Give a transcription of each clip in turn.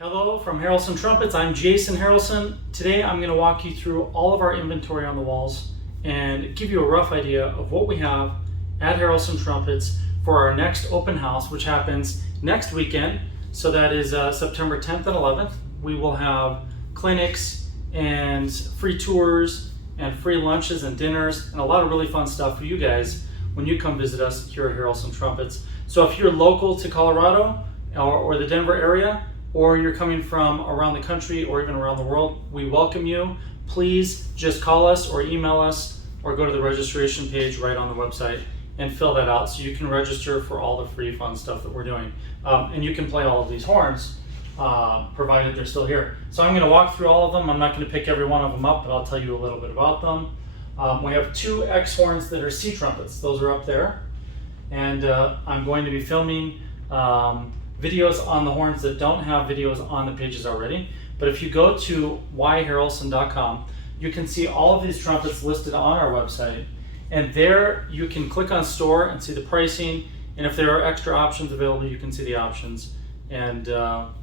Hello from Harrelson Trumpets. I'm Jason Harrelson. Today I'm going to walk you through all of our inventory on the walls and give you a rough idea of what we have at Harrelson Trumpets for our next open house, which happens next weekend. So that is September 10th and 11th. We will have clinics and free tours and free lunches and dinners and a lot of really fun stuff for you guys when you come visit us here at Harrelson Trumpets. So if you're local to Colorado or the Denver area, or you're coming from around the country or even around the world, we welcome you. Please just call us or email us or go to the registration page right on the website and fill that out so you can register for all the free fun stuff that we're doing. And you can play all of these horns, provided they're still here. So I'm gonna walk through all of them. I'm not gonna pick every one of them up, but I'll tell you a little bit about them. We have two X horns that are C trumpets. Those are up there. And I'm going to be filming videos on the horns that don't have videos on the pages already. But if you go to yharrelson.com, you can see all of these trumpets listed on our website. And there you can click on store and see the pricing. And if there are extra options available, you can see the options. And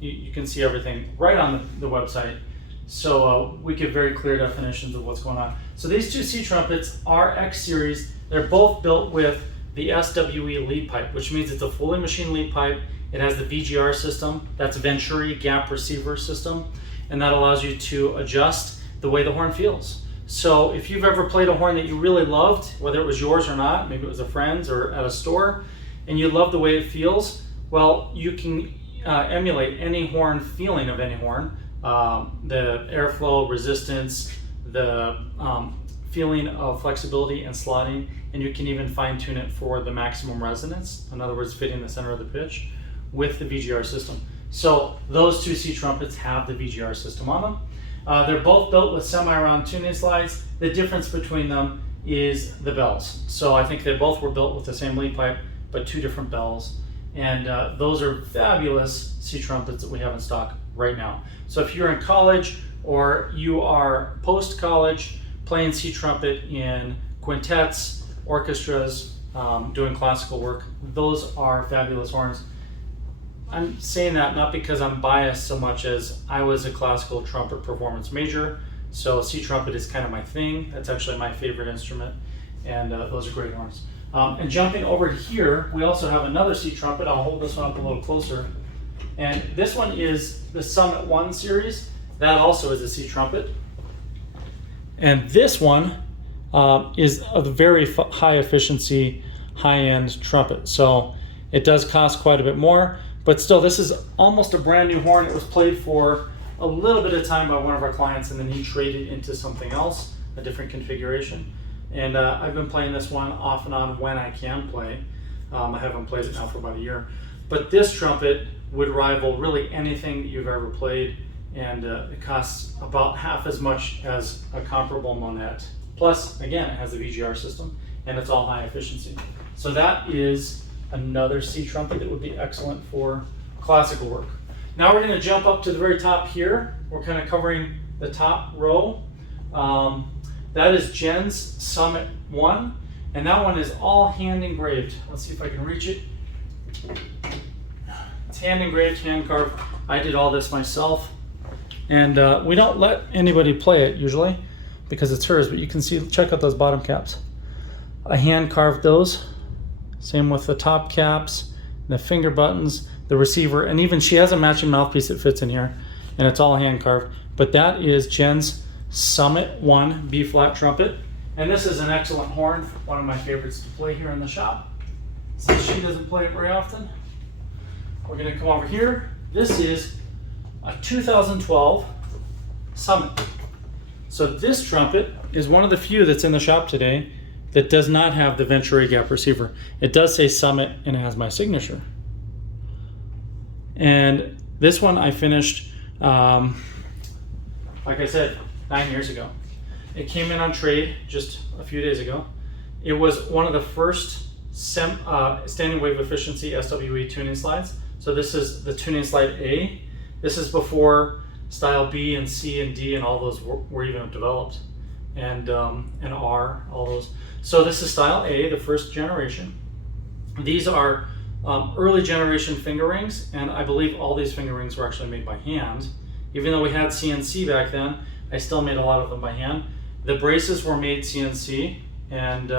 you can see everything right on the website. So we give very clear definitions of what's going on. So these two C trumpets are X series. They're both built with the SWE lead pipe, which means it's a fully machined lead pipe. It has the VGR system, that's Venturi gap receiver system, and that allows you to adjust the way the horn feels. So if you've ever played a horn that you really loved, whether it was yours or not, maybe it was a friend's or at a store, and you love the way it feels, well, you can emulate any horn feeling of any horn, the airflow, resistance, the feeling of flexibility and slotting, and you can even fine tune it for the maximum resonance, in other words, fitting the center of the pitch with the VGR system. So those two C trumpets have the VGR system on them. They're both built with semi-round tuning slides. The difference between them is the bells. So I think they both were built with the same lead pipe, but two different bells. And those are fabulous C trumpets that we have in stock right now. So if you're in college or you are post-college playing C trumpet in quintets, orchestras, doing classical work, those are fabulous horns. I'm saying that not because I'm biased so much as I was a classical trumpet performance major, so C trumpet is kind of my thing. That's actually my favorite instrument, and those are great horns. And jumping over to here, we also have another C trumpet. I'll hold this one up a little closer. And this one is the Summit 1 series. That also is a C trumpet. And this one is a very high efficiency, high-end trumpet. So it does cost quite a bit more. But still, this is almost a brand new horn. It was played for a little bit of time by one of our clients, and then he traded into something else, a different configuration. And I've been playing this one off and on when I can play. I haven't played it now for about a year. But this trumpet would rival really anything that you've ever played, and it costs about half as much as a comparable Monette. Plus, again, it has the VGR system, and it's all high efficiency. So that is another C trumpet that would be excellent for classical work. Now we're going to jump up to the very top here. We're kind of covering the top row. That is Jen's Summit 1, and that one is all hand engraved. Let's see if I can reach it. It's hand engraved, hand carved. I did all this myself, and we don't let anybody play it usually because it's hers, but you can see, check out those bottom caps. I hand carved those. Same with the top caps, the finger buttons, the receiver, and even she has a matching mouthpiece that fits in here, and it's all hand carved. But that is Jen's Summit 1 B-flat trumpet, and this is an excellent horn, one of my favorites to play here in the shop, since she doesn't play it very often. We're going to come over here. This is a 2012 Summit. So this trumpet is one of the few that's in the shop today that does not have the Venturi gap receiver. It does say Summit, and it has my signature. And this one I finished, like I said, 9 years ago. It came in on trade just a few days ago. It was one of the first standing wave efficiency SWE tuning slides. So this is the tuning slide A. This is before style B and C and D and all those were even developed. And R, all those. So this is style A, the first generation. These are early generation finger rings, and I believe all these finger rings were actually made by hand. Even though we had CNC back then, I still made a lot of them by hand. The braces were made CNC, and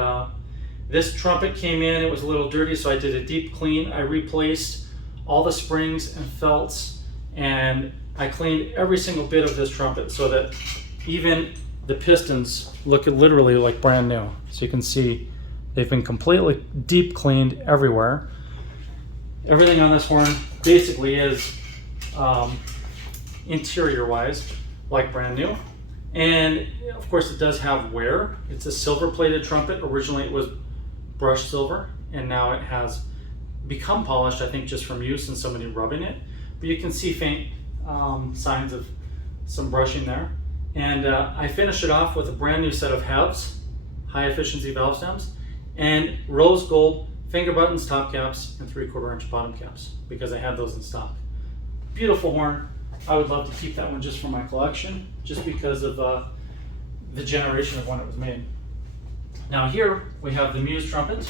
this trumpet came in, it was a little dirty, so I did a deep clean. I replaced all the springs and felts, and I cleaned every single bit of this trumpet so that even the pistons look literally like brand new. So you can see they've been completely deep cleaned everywhere. Everything on this horn basically is interior wise like brand new. And of course it does have wear. It's a silver plated trumpet. Originally it was brushed silver, and now it has become polished, I think just from use and somebody rubbing it. But you can see faint signs of some brushing there. And I finished it off with a brand new set of halves, high efficiency valve stems, and rose gold finger buttons, top caps, and 3/4 inch bottom caps, because I had those in stock. Beautiful horn. I would love to keep that one just for my collection, just because of the generation of when it was made. Now here we have the Muse trumpet.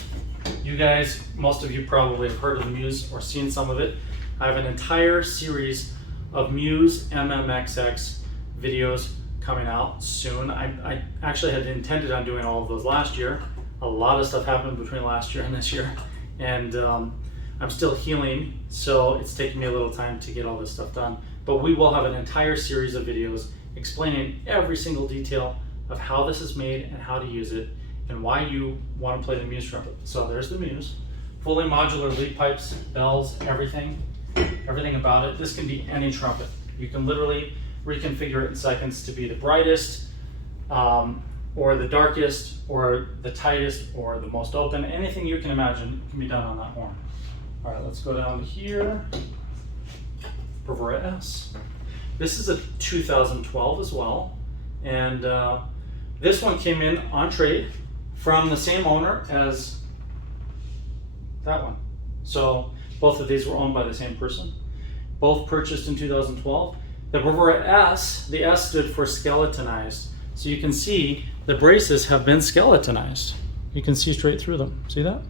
You guys, most of you probably have heard of the Muse or seen some of it. I have an entire series of Muse MMXX videos coming out soon. I actually had intended on doing all of those last year. A lot of stuff happened between last year and this year, and I'm still healing, so it's taking me a little time to get all this stuff done. But we will have an entire series of videos explaining every single detail of how this is made and how to use it and why you want to play the Muse trumpet. So there's the Muse, fully modular lead pipes, bells, everything about it. This can be any trumpet. You can literally reconfigure it in seconds to be the brightest, or the darkest, or the tightest, or the most open. Anything you can imagine can be done on that horn. All right, let's go down to here. Bravura S. This is a 2012 as well, and this one came in on trade from the same owner as that one. So both of these were owned by the same person. Both purchased in 2012. The Bravura S, the S stood for skeletonized. So you can see the braces have been skeletonized. You can see straight through them. See that?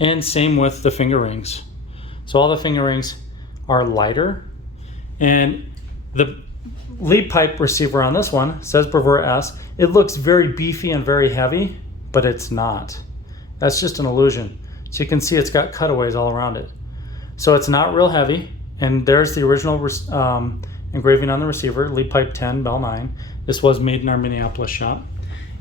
And same with the finger rings. So all the finger rings are lighter. And the lead pipe receiver on this one says Bravura S. It looks very beefy and very heavy, but it's not. That's just an illusion. So you can see it's got cutaways all around it. So it's not real heavy. And there's the original engraving on the receiver, lead pipe 10, bell 9. This was made in our Minneapolis shop.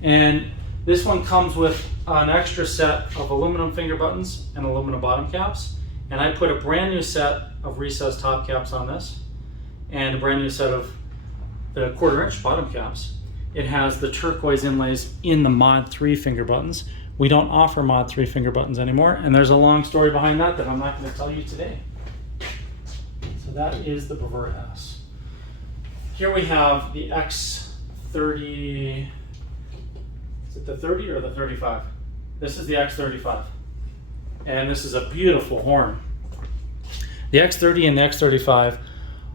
And this one comes with an extra set of aluminum finger buttons and aluminum bottom caps. And I put a brand new set of recessed top caps on this, and a brand new set of the 1/4 inch bottom caps. It has the turquoise inlays in the Mod 3 finger buttons. We don't offer Mod 3 finger buttons anymore, and there's a long story behind that I'm not going to tell you today. So that is the Bravura S. Here we have the X30. Is it the 30 or the 35? This is the X35. And this is a beautiful horn. The X30 and the X35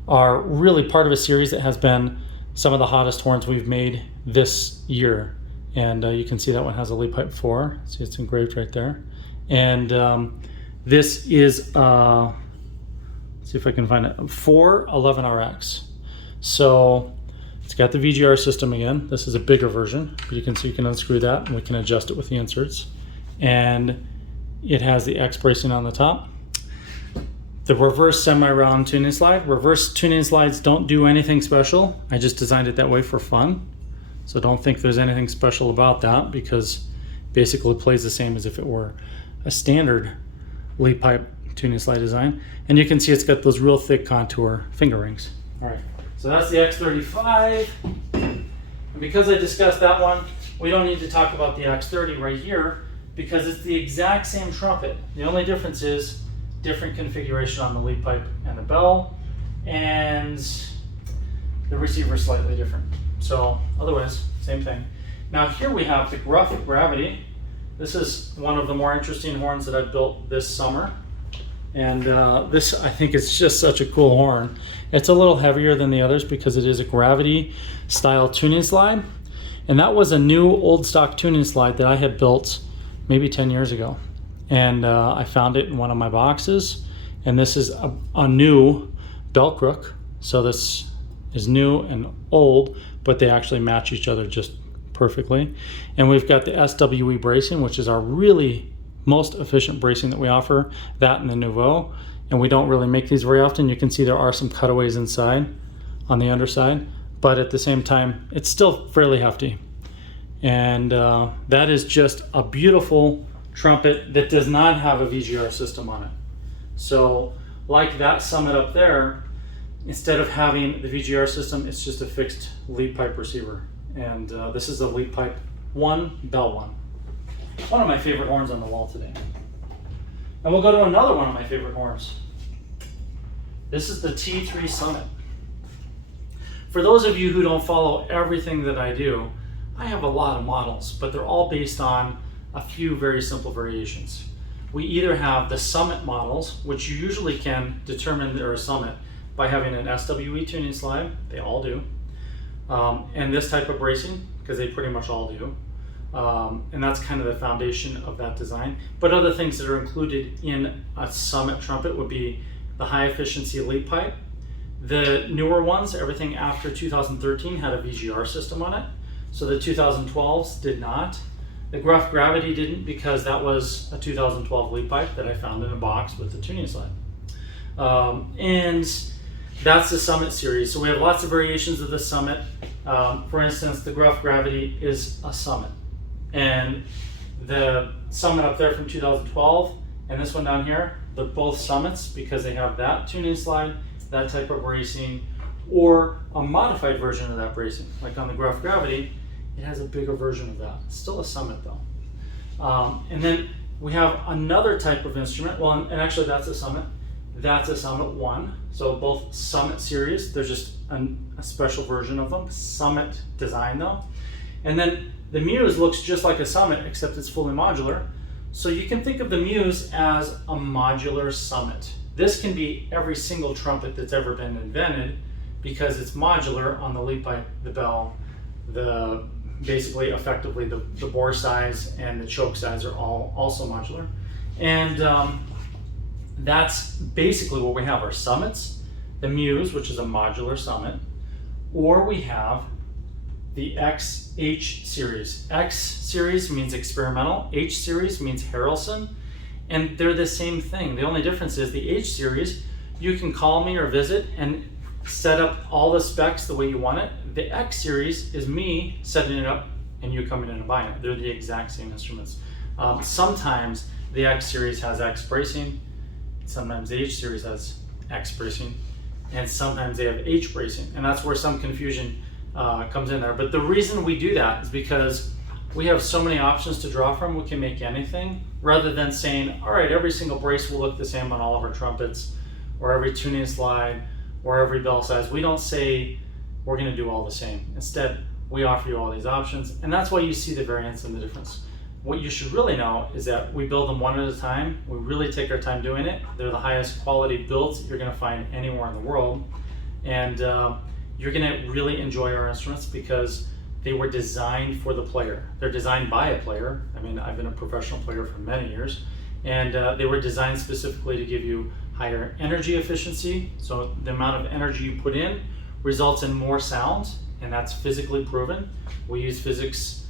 are really part of a series that has been some of the hottest horns we've made this year. And you can see that one has a lead pipe 4. See, it's engraved right there. And this is, let's see if I can find it, 411RX. So it's got the VGR system again. This is a bigger version, but you can see you can unscrew that and we can adjust it with the inserts. And it has the X bracing on the top. The reverse semi-round tuning slide. Reverse tuning slides don't do anything special. I just designed it that way for fun. So don't think there's anything special about that, because basically it plays the same as if it were a standard lead pipe tuning slide design. And you can see it's got those real thick contour finger rings. All right, so that's the X35. And because I discussed that one, we don't need to talk about the X30 right here, because it's the exact same trumpet. The only difference is different configuration on the lead pipe and the bell, and the receiver is slightly different. So otherwise, same thing. Now here we have the Gruff Gravity. This is one of the more interesting horns that I've built this summer. And this, I think, is just such a cool horn. It's a little heavier than the others because it is a gravity style tuning slide. And that was a new old stock tuning slide that I had built maybe 10 years ago. and I found it in one of my boxes. And this is a new bell crook. So this is new and old, but they actually match each other just perfectly. And we've got the SWE bracing, which is our really most efficient bracing that we offer, that and the Nouveau. And we don't really make these very often. You can see there are some cutaways inside on the underside, but at the same time, it's still fairly hefty. And that is just a beautiful trumpet that does not have a VGR system on it. So like that Summit up there, instead of having the VGR system, it's just a fixed lead pipe receiver. And this is a lead pipe 1, bell 1. One of my favorite horns on the wall today. And we'll go to another one of my favorite horns. This is the T3 Summit. For those of you who don't follow everything that I do, I have a lot of models, but they're all based on a few very simple variations. We either have the Summit models, which you usually can determine they're a Summit by having an SWE tuning slide, they all do, and this type of bracing, because they pretty much all do. And that's kind of the foundation of that design. But other things that are included in a Summit trumpet would be the high efficiency lead pipe. The newer ones, everything after 2013 had a VGR system on it. So the 2012s did not. The Gruff Gravity didn't, because that was a 2012 lead pipe that I found in a box with the tuning slide. And that's the Summit series. So we have lots of variations of the Summit. For instance, the Gruff Gravity is a Summit. And the Summit up there from 2012 and this one down here, they're both Summits because they have that tuning slide, that type of bracing, or a modified version of that bracing. Like on the Gruff Gravity, it has a bigger version of that. It's still a Summit though. And then we have another type of instrument. Well, and actually that's a Summit. That's a Summit 1. So both Summit series, there's just a special version of them. Summit design though. And then the Muse looks just like a Summit, except it's fully modular. So you can think of the Muse as a modular Summit. This can be every single trumpet that's ever been invented because it's modular on the lead pipe, the bell, the basically effectively the bore size and the choke size are all also modular. And that's basically what we have: our Summits, the Muse, which is a modular Summit, or we have the XH series. X series means experimental, H series means Harrelson, and they're the same thing. The only difference is the H series, you can call me or visit and set up all the specs the way you want it. The X series is me setting it up and you coming in and buying it. They're the exact same instruments. Sometimes the X series has X bracing, sometimes the H series has X bracing, and sometimes they have H bracing, and that's where some confusion comes in there. But the reason we do that is because we have so many options to draw from. We can make anything, rather than saying, all right, every single brace will look the same on all of our trumpets, or every tuning slide, or every bell size. We don't say we're going to do all the same. Instead, we offer you all these options, and that's why you see the variance and the difference. What you should really know is that we build them one at a time. We really take our time doing it. They're the highest quality builds you're going to find anywhere in the world, and you're going to really enjoy our instruments because they were designed for the player. They're designed by a player. I mean, I've been a professional player for many years, and they were designed specifically to give you higher energy efficiency. So the amount of energy you put in results in more sound, and that's physically proven. We use physics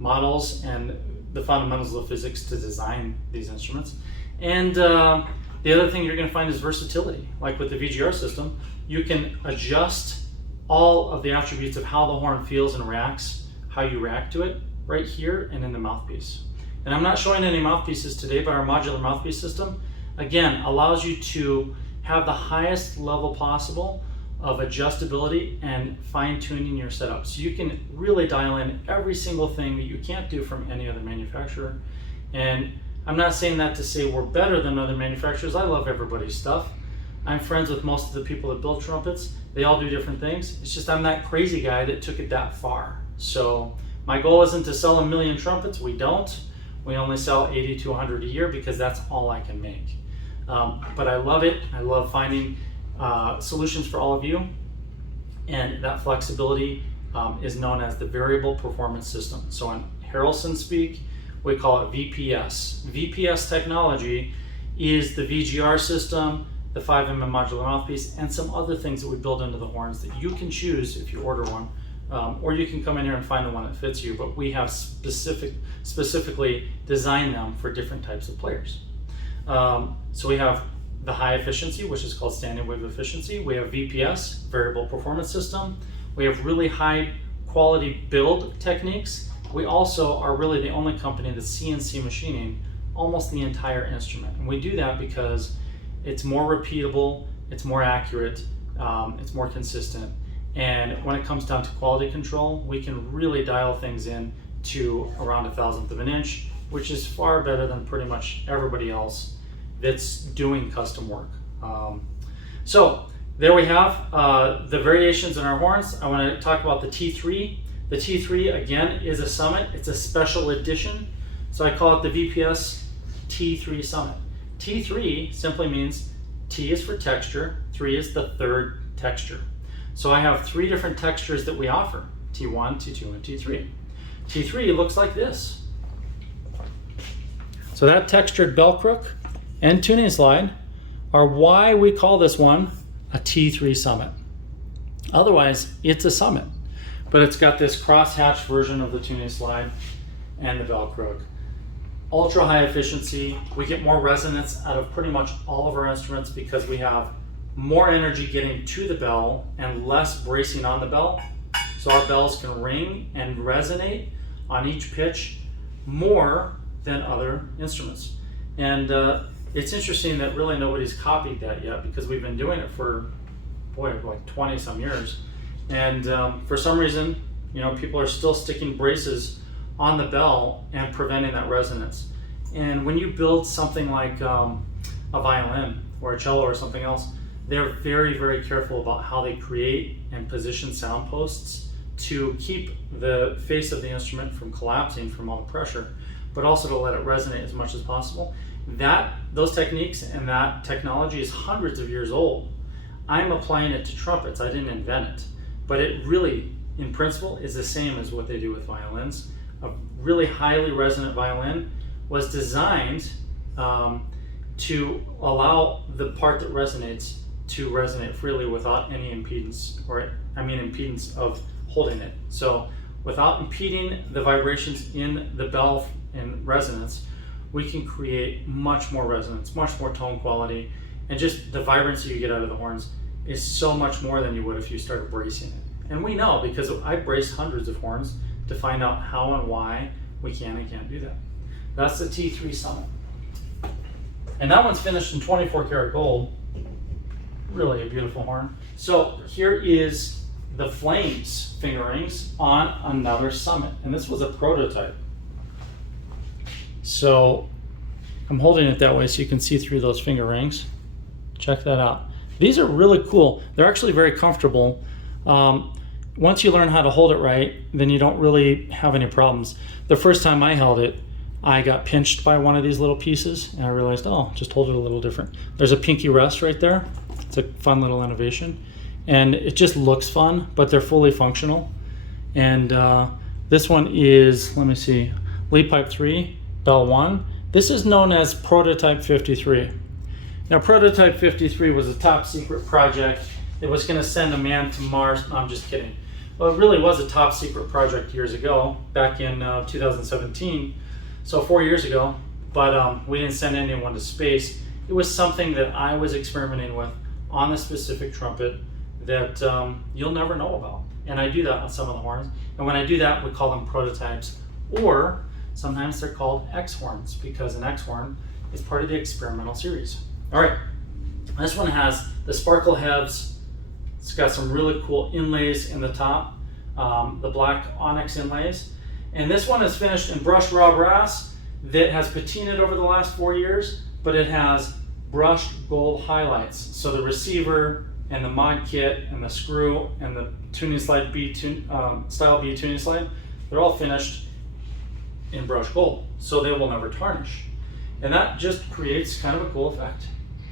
models and the fundamentals of physics to design these instruments. And the other thing you're going to find is versatility. Like with the VGR system, you can adjust all of the attributes of how the horn feels and reacts, how you react to it, right here and in the mouthpiece. And I'm not showing any mouthpieces today, but our modular mouthpiece system, again, allows you to have the highest level possible of adjustability and fine-tuning your setup. So you can really dial in every single thing that you can't do from any other manufacturer. And I'm not saying that to say we're better than other manufacturers. I love everybody's stuff. I'm friends with most of the people that build trumpets. They all do different things. It's just I'm that crazy guy that took it that far. So my goal isn't to sell 1 million trumpets. We don't. We only sell 80 to 100 a year because that's all I can make. But I love it. I love finding solutions for all of you. And that flexibility is known as the variable performance system. So in Harrelson speak, we call it VPS. VPS technology is the VGR system, the 5mm modular mouthpiece, and some other things that we build into the horns that you can choose if you order one, or you can come in here and find the one that fits you, but we have specifically designed them for different types of players. So we have the high efficiency, which is called standing wave efficiency. We have VPS, variable performance system. We have really high quality build techniques. We also are really the only company that's CNC machining almost the entire instrument. And we do that because it's more repeatable, it's more accurate, it's more consistent. And when it comes down to quality control, we can really dial things in to around 1/1000th of an inch, which is far better than pretty much everybody else that's doing custom work. So there we have the variations in our horns. I want to talk about the T3. The T3, again, is a Summit. It's a special edition. So I call it the VPS T3 Summit. T3 simply means T is for texture, 3 is the third texture. So I have 3 different textures that we offer, T1, T2, and T3. T3 looks like this. So that textured bell crook and tuning slide are why we call this one a T3 Summit. Otherwise, it's a Summit, but it's got this cross-hatch version of the tuning slide and the bell crook. Ultra high efficiency. We get more resonance out of pretty much all of our instruments because we have more energy getting to the bell and less bracing on the bell. So our bells can ring and resonate on each pitch more than other instruments. And it's interesting that really nobody's copied that yet because we've been doing it for, boy, like 20 some years. And for some reason, you know, people are still sticking braces on the bell and preventing that resonance. And when you build something like a violin or a cello or something else, they're very, very careful about how they create and position sound posts to keep the face of the instrument from collapsing from all the pressure, but also to let it resonate as much as possible. Those techniques and that technology is hundreds of years old. I'm applying it to trumpets. I didn't invent it, but it really, in principle, is the same as what they do with violins. A really highly resonant violin was designed to allow the part that resonates to resonate freely without any impedance, impedance of holding it. So without impeding the vibrations in the bell and resonance, we can create much more resonance, much more tone quality, and just the vibrancy you get out of the horns is so much more than you would if you started bracing it. And we know because I braced hundreds of horns to find out how and why we can and can't do that. That's the T3 Summit. And that one's finished in 24 karat gold. Really a beautiful horn. So here is the Flames fingerings on another Summit. And this was a prototype. So I'm holding it that way so you can see through those finger rings. Check that out. These are really cool. They're actually very comfortable. Once you learn how to hold it right, then you don't really have any problems. The first time I held it, I got pinched by one of these little pieces and I realized, oh, just hold it a little different. There's a pinky rest right there. It's a fun little innovation. And it just looks fun, but they're fully functional. And this one is, let me see, lead pipe 3, bell 1. This is known as Prototype 53. Now, Prototype 53 was a top secret project. It was going to send a man to Mars. No, I'm just kidding. Well, it really was a top secret project years ago, back in 2017, so 4 years ago, but we didn't send anyone to space. It was something that I was experimenting with on the specific trumpet that you'll never know about. And I do that on some of the horns. And when I do that, we call them prototypes, or sometimes they're called X horns because an X horn is part of the experimental series. All right, this one has the sparkle heads. It's got some really cool inlays in the top, the black onyx inlays. And this one is finished in brushed raw brass that has patinaed over the last 4 years, but it has brushed gold highlights. So the receiver and the mod kit and the screw and the tuning slide style B tuning slide, they're all finished in brushed gold, so they will never tarnish. And that just creates kind of a cool effect.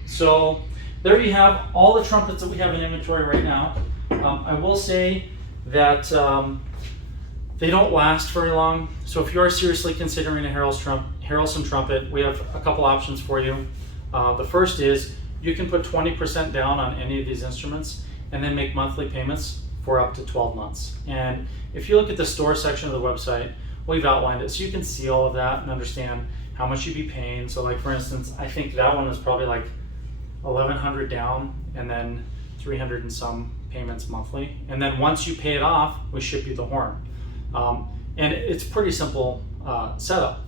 So there you have all the trumpets that we have in inventory right now. I will say that They don't last very long. So if you are seriously considering a Harrelson trumpet, we have a couple options for you. The first is you can put 20% down on any of these instruments and then make monthly payments for up to 12 months. And if you look at the store section of the website, we've outlined it so you can see all of that and understand how much you'd be paying. So like for instance, I think that one is probably like $1,100 down and then 300 and some payments monthly. And then once you pay it off, we ship you the horn. And it's pretty simple setup.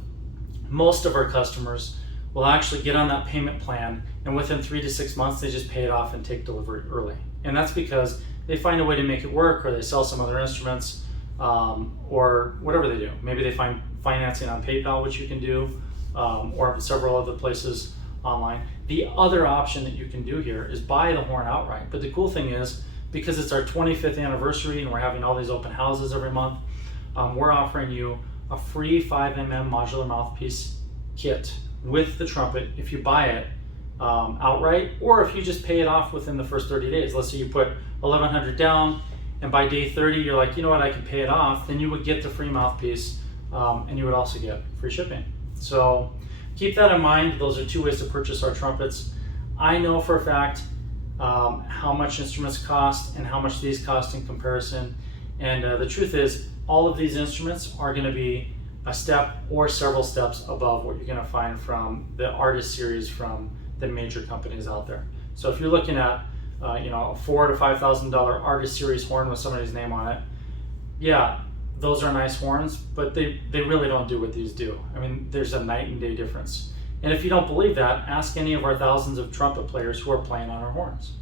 Most of our customers will actually get on that payment plan, and within 3 to 6 months they just pay it off and take delivery early. And that's because they find a way to make it work, or they sell some other instruments, or whatever they do. Maybe they find financing on PayPal, which you can do, or several other places online. The other option that you can do here is buy the horn outright. But the cool thing is, because it's our 25th anniversary and we're having all these open houses every month, we're offering you a free 5mm modular mouthpiece kit with the trumpet if you buy it outright, or if you just pay it off within the first 30 days. Let's say you put $1,100 down and by day 30 you're like, you know what, I can pay it off, then you would get the free mouthpiece, and you would also get free shipping. So keep that in mind. Those are two ways to purchase our trumpets. I know for a fact how much instruments cost and how much these cost in comparison, and the truth is all of these instruments are going to be a step or several steps above what you're going to find from the artist series from the major companies out there. So if you're looking at a $4,000 to $5,000 artist series horn with somebody's name on it, yeah, those are nice horns, but they really don't do what these do. I mean, there's a night and day difference. And if you don't believe that, ask any of our thousands of trumpet players who are playing on our horns,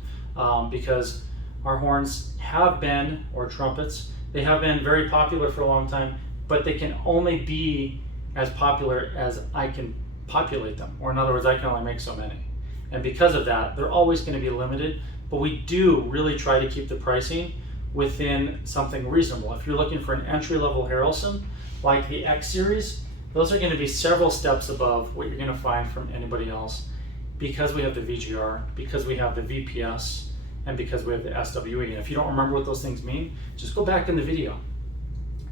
because our horns have been, or trumpets, they have been very popular for a long time, but they can only be as popular as I can populate them, or in other words, I can only make so many. And because of that, they're always going to be limited, but we do really try to keep the pricing within something reasonable. If you're looking for an entry-level Harrelson, like the X series, those are going to be several steps above what you're going to find from anybody else, because we have the VGR, because we have the VPS, and because we have the SWE. And if you don't remember what those things mean, just go back in the video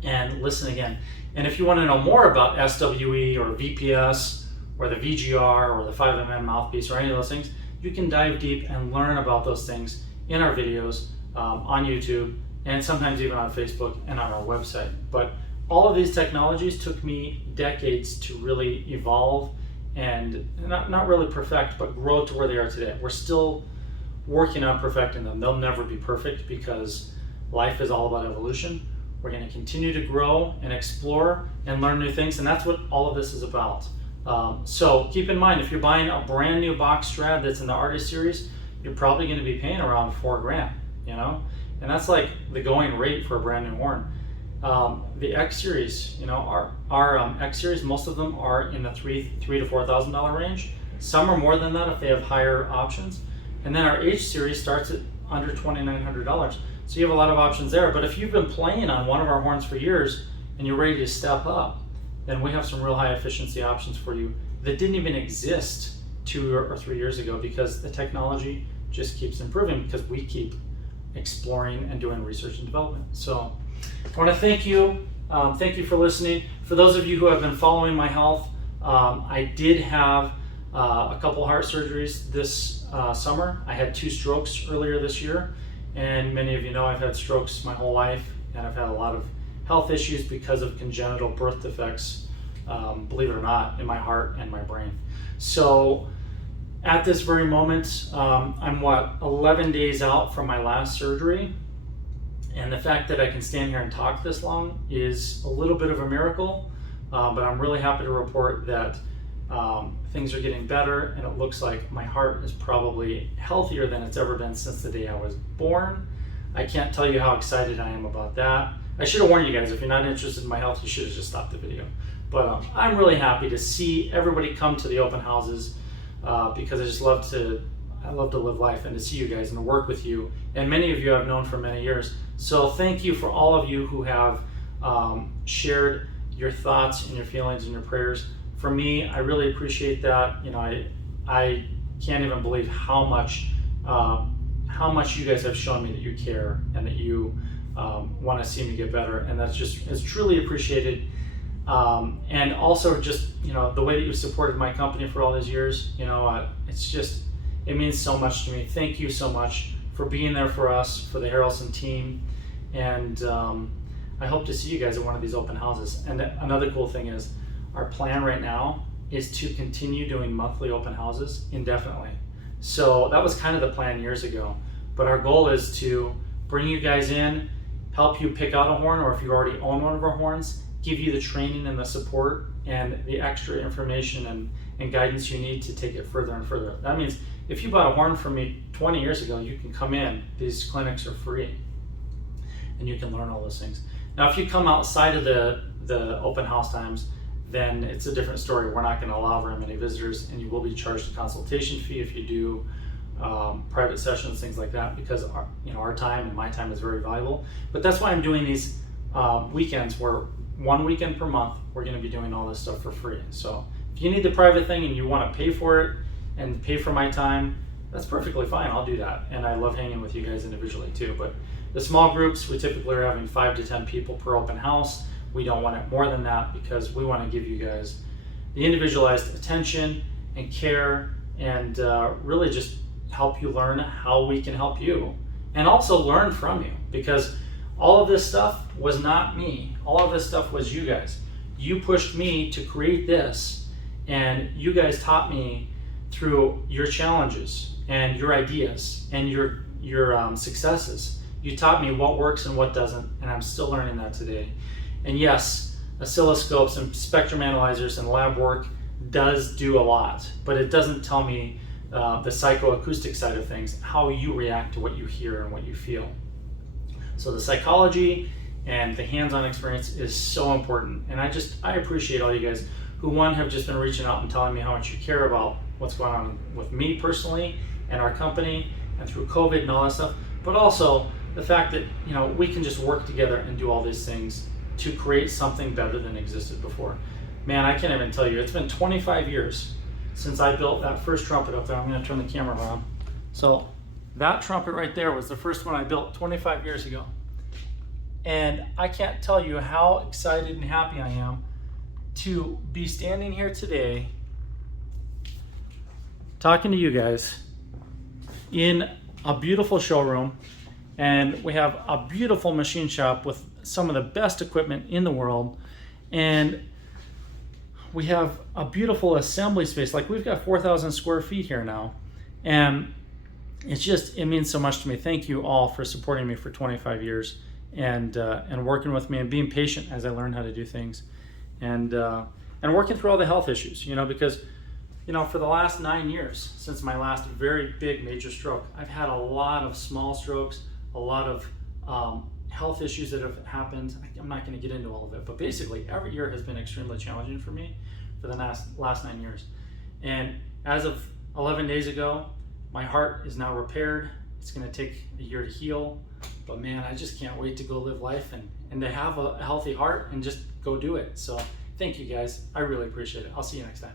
and listen again. And if you want to know more about SWE or VPS or the VGR or the 5mm mouthpiece or any of those things, you can dive deep and learn about those things in our videos on YouTube, and sometimes even on Facebook and on our website. But all of these technologies took me decades to really evolve and not really perfect, but grow to where they are today. We're still working on perfecting them. They'll never be perfect because life is all about evolution. We're going to continue to grow and explore and learn new things, and that's what all of this is about. So keep in mind, if you're buying a brand new box Strad that's in the Artist series, you're probably going to be paying around $4,000, and that's like the going rate for a brand new horn. The X series, our X series, most of them are in the $3,000 to $4,000 range. Some are more than that if they have higher options. And then our H series starts at under $2,900. So you have a lot of options there. But if you've been playing on one of our horns for years and you're ready to step up, then we have some real high efficiency options for you that didn't even exist 2 or 3 years ago, because the technology just keeps improving because we keep exploring and doing research and development. So I want to thank you. Thank you for listening. For those of you who have been following my health, I did have a couple heart surgeries this summer. I had 2 strokes earlier this year, and many of you know I've had strokes my whole life, and I've had a lot of health issues because of congenital birth defects, believe it or not, in my heart and my brain. So at this very moment, I'm 11 days out from my last surgery, and the fact that I can stand here and talk this long is a little bit of a miracle, but I'm really happy to report that things are getting better, and it looks like my heart is probably healthier than it's ever been since the day I was born. I can't tell you how excited I am about that. I should have warned you guys, if you're not interested in my health, you should have just stopped the video. But I'm really happy to see everybody come to the open houses, because I love to live life and to see you guys and to work with you. And many of you I've known for many years. So thank you for all of you who have shared your thoughts and your feelings and your prayers. For me, I really appreciate that. I can't even believe how much you guys have shown me that you care and that you want to see me get better, and it's truly appreciated. And also just, the way that you've supported my company for all these years, it means so much to me. Thank you so much for being there for us, for the Harrelson team. And I hope to see you guys at one of these open houses. And another cool thing is our plan right now is to continue doing monthly open houses indefinitely. So that was kind of the plan years ago. But our goal is to bring you guys in, help you pick out a horn, or if you already own one of our horns, give you the training and the support and the extra information and guidance you need to take it further and further. That means if you bought a horn from me 20 years ago, you can come in. These clinics are free, and you can learn all those things. Now, if you come outside of the open house times, then it's a different story. We're not going to allow very many visitors, and you will be charged a consultation fee if you do private sessions, things like that, because our time and my time is very valuable. But that's why I'm doing these weekends where 1 weekend per month, we're going to be doing all this stuff for free. So if you need the private thing and you want to pay for it and pay for my time, that's perfectly fine. I'll do that. And I love hanging with you guys individually too. But the small groups, we typically are having 5 to 10 people per open house. We don't want it more than that because we want to give you guys the individualized attention and care, and really just help you learn how we can help you, and also learn from you, because all of this stuff was not me. All of this stuff was you guys. You pushed me to create this, and you guys taught me through your challenges and your ideas and your successes. You taught me what works and what doesn't, and I'm still learning that today. And yes, oscilloscopes and spectrum analyzers and lab work does do a lot, but it doesn't tell me the psychoacoustic side of things, how you react to what you hear and what you feel. So the psychology and the hands-on experience is so important. And I appreciate all you guys who, one, have just been reaching out and telling me how much you care about what's going on with me personally and our company and through COVID and all that stuff, but also the fact that, we can just work together and do all these things to create something better than existed before. Man, I can't even tell you, it's been 25 years since I built that first trumpet up there. I'm going to turn the camera around. So that trumpet right there was the first one I built 25 years ago. And I can't tell you how excited and happy I am to be standing here today talking to you guys in a beautiful showroom. And we have a beautiful machine shop with some of the best equipment in the world. And we have a beautiful assembly space. Like, we've got 4,000 square feet here now. And it means so much to me. Thank you all for supporting me for 25 years and working with me and being patient as I learn how to do things. And working through all the health issues, because, for the last 9 years, since my last very big major stroke, I've had a lot of small strokes, a lot of health issues that have happened. I'm not going to get into all of it, but basically every year has been extremely challenging for me for the last 9 years. And as of 11 days ago, my heart is now repaired. It's going to take a year to heal, but man, I just can't wait to go live life and to have a healthy heart and just go do it. So thank you guys. I really appreciate it. I'll see you next time.